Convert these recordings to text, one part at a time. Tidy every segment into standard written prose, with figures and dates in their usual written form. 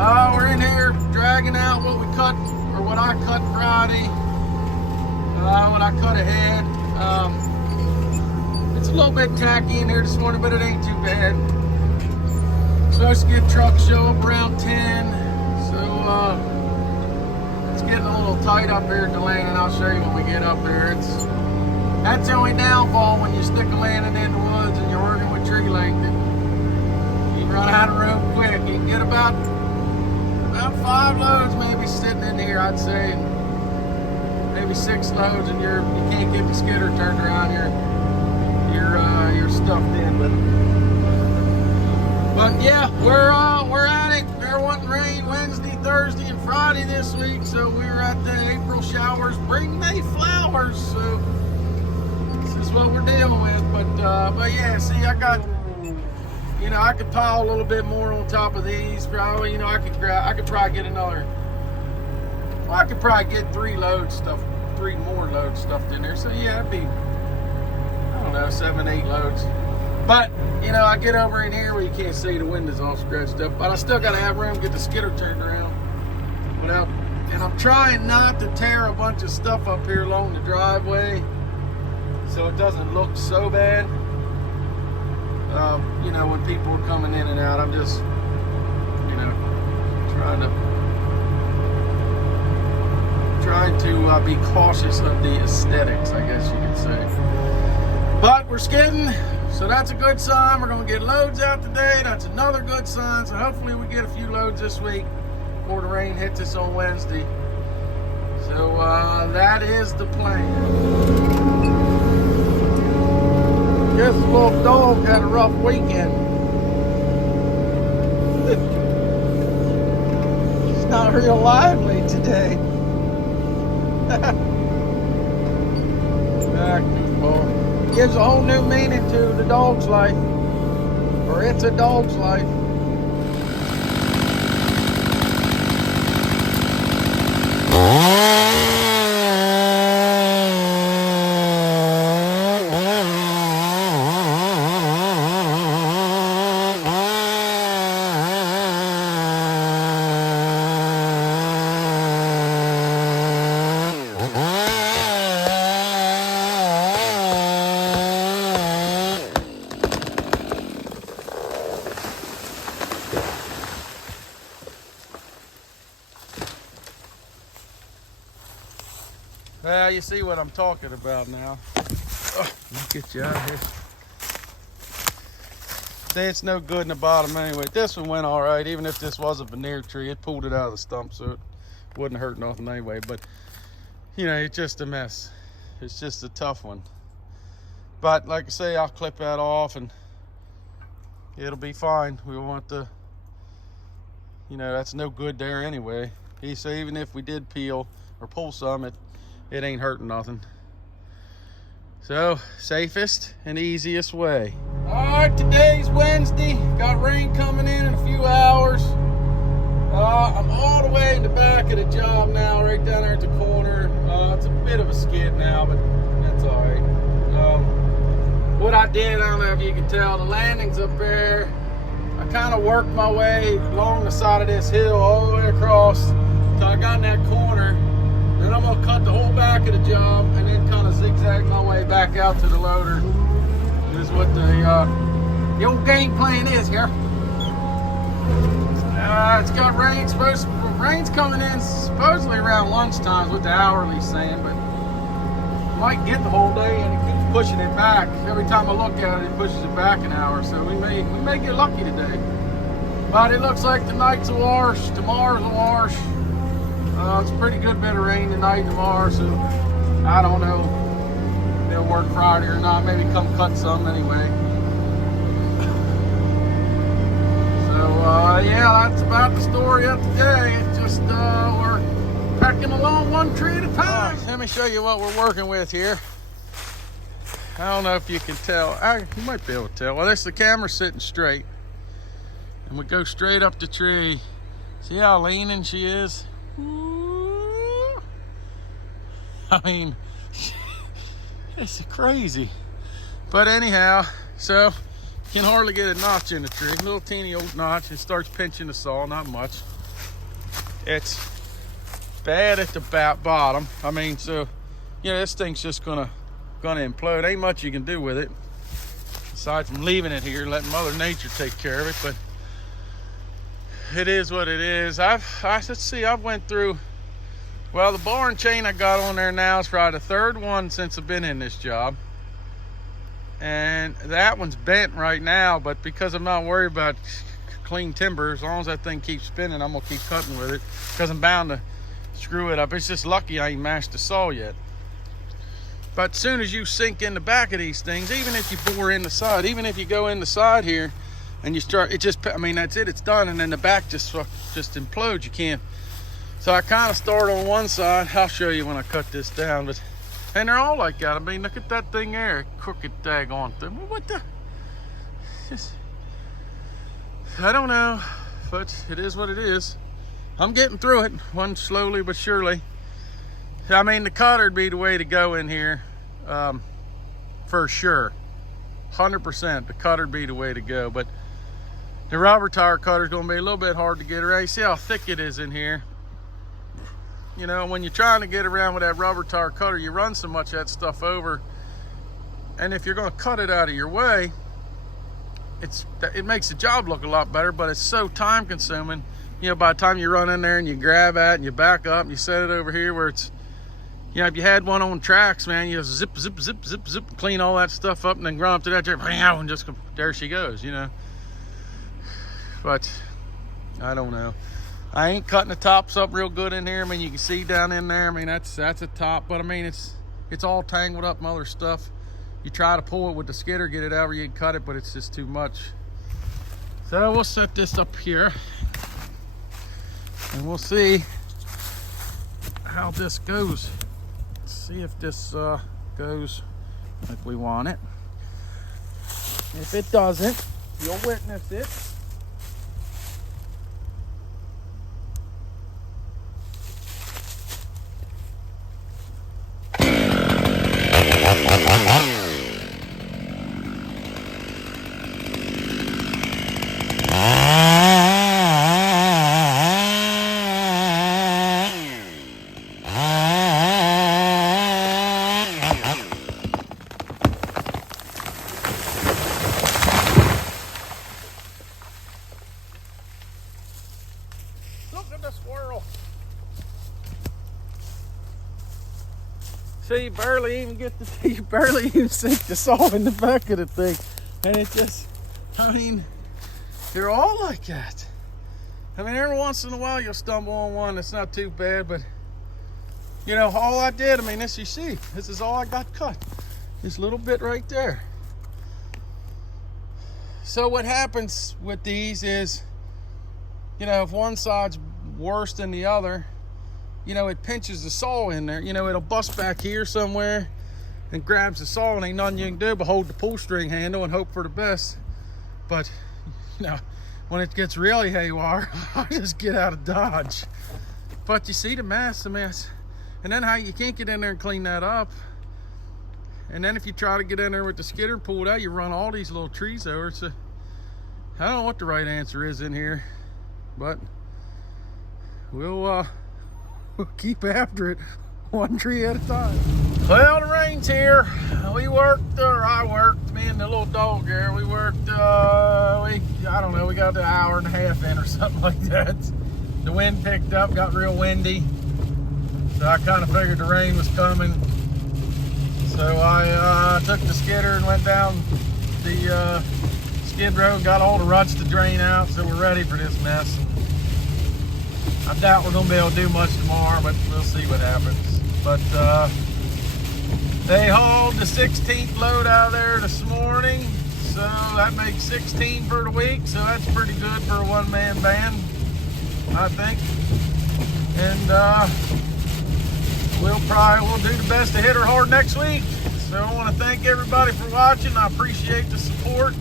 We're in here dragging out what we cut, or what I cut Friday. When I cut ahead. It's a little bit tacky in here this morning, but it ain't too bad. Supposed to get trucks show up around 10. So it's getting a little tight up here at the landing. I'll show you when we get up there. That's the only downfall when you stick a landing in the woods and you're working with tree length. You run out of room quick. You can get about 5 loads maybe sitting in here, I'd say, and maybe 6 loads, and you can't get the skidder turned around. You're stuffed in. But yeah, we're at it. There wasn't rain Wednesday, Thursday, and Friday this week, so we were at the April showers. Bring me flowers. So this is what we're dealing with. But yeah, see, I got. I could pile a little bit more on top of these. Probably, I could probably get another. Well, I could probably get 3 more loads stuffed in there. So yeah, it'd be, I don't know, 7, 8 loads. But I get over in here where you can't see, the windows all scratched up. But I still got to have room to get the skidder turned around. And I'm trying not to tear a bunch of stuff up here along the driveway, so it doesn't look so bad. When people are coming in and out, I'm just, trying to be cautious of the aesthetics, I guess you could say. But we're skidding, so that's a good sign. We're going to get loads out today. That's another good sign. So hopefully we get a few loads this week before the rain hits us on Wednesday. So that is the plan. This little dog had a rough weekend. She's not real lively today. Gives a whole new meaning to the dog's life, or it's a dog's life. Well, you see what I'm talking about now. Oh, let me get you out of here. See, it's no good in the bottom anyway. This one went all right. Even if this was a veneer tree, it pulled it out of the stump, so it wouldn't hurt nothing anyway. But, it's just a mess. It's just a tough one. But, like I say, I'll clip that off and it'll be fine. We want the, that's no good there anyway. So even if we did peel or pull some, it ain't hurting nothing. So, safest and easiest way. All right, today's Wednesday. Got rain coming in a few hours. I'm all the way in the back of the job now, right down there at the corner. It's a bit of a skid now, but that's all right. What I did, I don't know if you can tell, the landing's up there. I kind of worked my way along the side of this hill all the way across till I got in that corner. Then I'm gonna cut the whole back of the job and then kind of zigzag my way back out to the loader. This is what the old game plan is here. It's got rain. Rain's coming in supposedly around lunchtime is what the hourly's saying, but might get the whole day and it keeps pushing it back. Every time I look at it, it pushes it back an hour. So we may get lucky today. But it looks like tonight's a wash, tomorrow's a wash. It's a pretty good bit of rain tonight and tomorrow, so I don't know if they'll work Friday or not. Maybe come cut some anyway. So yeah, that's about the story of today. It's just we're pecking along one tree at a time. Right, let me show you what we're working with here. I don't know if you can tell. You might be able to tell. Well, this the camera sitting straight, and we go straight up the tree. See how leaning she is? I mean, it's crazy. But anyhow, so you can hardly get a notch in the tree. Little teeny old notch. It starts pinching the saw, not much. It's bad at the bottom. I mean, so this thing's just gonna implode. Ain't much you can do with it aside from leaving it here, letting Mother Nature take care of it. But it is what it is. Let's see, I've went through, well, the barn chain I got on there now is probably the third one since I've been in this job. And that one's bent right now, but because I'm not worried about clean timber, as long as that thing keeps spinning, I'm gonna keep cutting with it, because I'm bound to screw it up. It's just lucky I ain't mashed the saw yet. But as soon as you sink in the back of these things, even if you bore in the side, even if you go in the side here and you start, it just, I mean, that's it, it's done, and then the back just implodes. You can't. So I kind of start on one side. I'll show you when I cut this down, but, and they're all like that. I mean, look at that thing there, crooked daggone thing. What the? Just, I don't know, but it is what it is. I'm getting through it, one slowly but surely. I mean, the cutter'd be the way to go in here, for sure. 100%, the cutter'd be the way to go. But the rubber tire cutter's gonna be a little bit hard to get around. You see how thick it is in here? You know, when you're trying to get around with that rubber tire cutter, you run so much of that stuff over. And if you're gonna cut it out of your way, it makes the job look a lot better, but it's so time consuming. You know, by the time you run in there and you grab at it and you back up and you set it over here where it's, you know, if you had one on tracks, man, you just zip, zip, zip, zip, zip, clean all that stuff up and then run up to that there, and just, there she goes, you know. But I don't know. I ain't cutting the tops up real good in here. I mean, you can see down in there. I mean, that's a top, but I mean, it's all tangled up and other stuff. You try to pull it with the skidder, get it out where you can cut it, but it's just too much. So we'll set this up here and we'll see how this goes. See if this goes like we want it. If it doesn't, you'll witness it. Look at the squirrel. See, you barely even sink the saw in the back of the thing. And it just, I mean, they're all like that. I mean, every once in a while you'll stumble on one that's not too bad, but you know, all I did, I mean, this, you see, this is all I got cut. This little bit right there. So what happens with these is, you know, if one side's worse than the other, you know, it pinches the saw in there. You know, it'll bust back here somewhere and grabs the saw, and ain't nothing you can do but hold the pull string handle and hope for the best. But, you know, when it gets really haywire, I just get out of Dodge. But you see the mess, and then how you can't get in there and clean that up. And then if you try to get in there with the skidder and pull it out, you run all these little trees over. So I don't know what the right answer is in here, but we'll keep after it, one tree at a time. Well, the rain's here. We worked, or I worked, me and the little dog here, we worked, I don't know, we got an hour and a half in or something like that. The wind picked up, got real windy, so I kind of figured the rain was coming. So I took the skidder and went down the skid row and got all the ruts to drain out, so we're ready for this mess. I doubt we're gonna be able to do much tomorrow, but we'll see what happens. But they hauled the 16th load out of there this morning, so that makes 16 for the week, so that's pretty good for a one-man band, I think. And we'll do the best to hit her hard next week. So I want to thank everybody for watching. I appreciate the support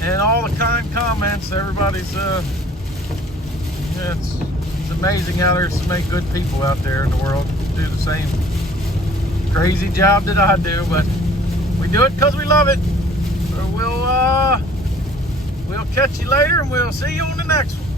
and all the kind comments. Everybody's it's amazing how there's so many good people out there in the world who do the same crazy job that I do, but we do it because we love it. So we'll catch you later, and we'll see you on the next one.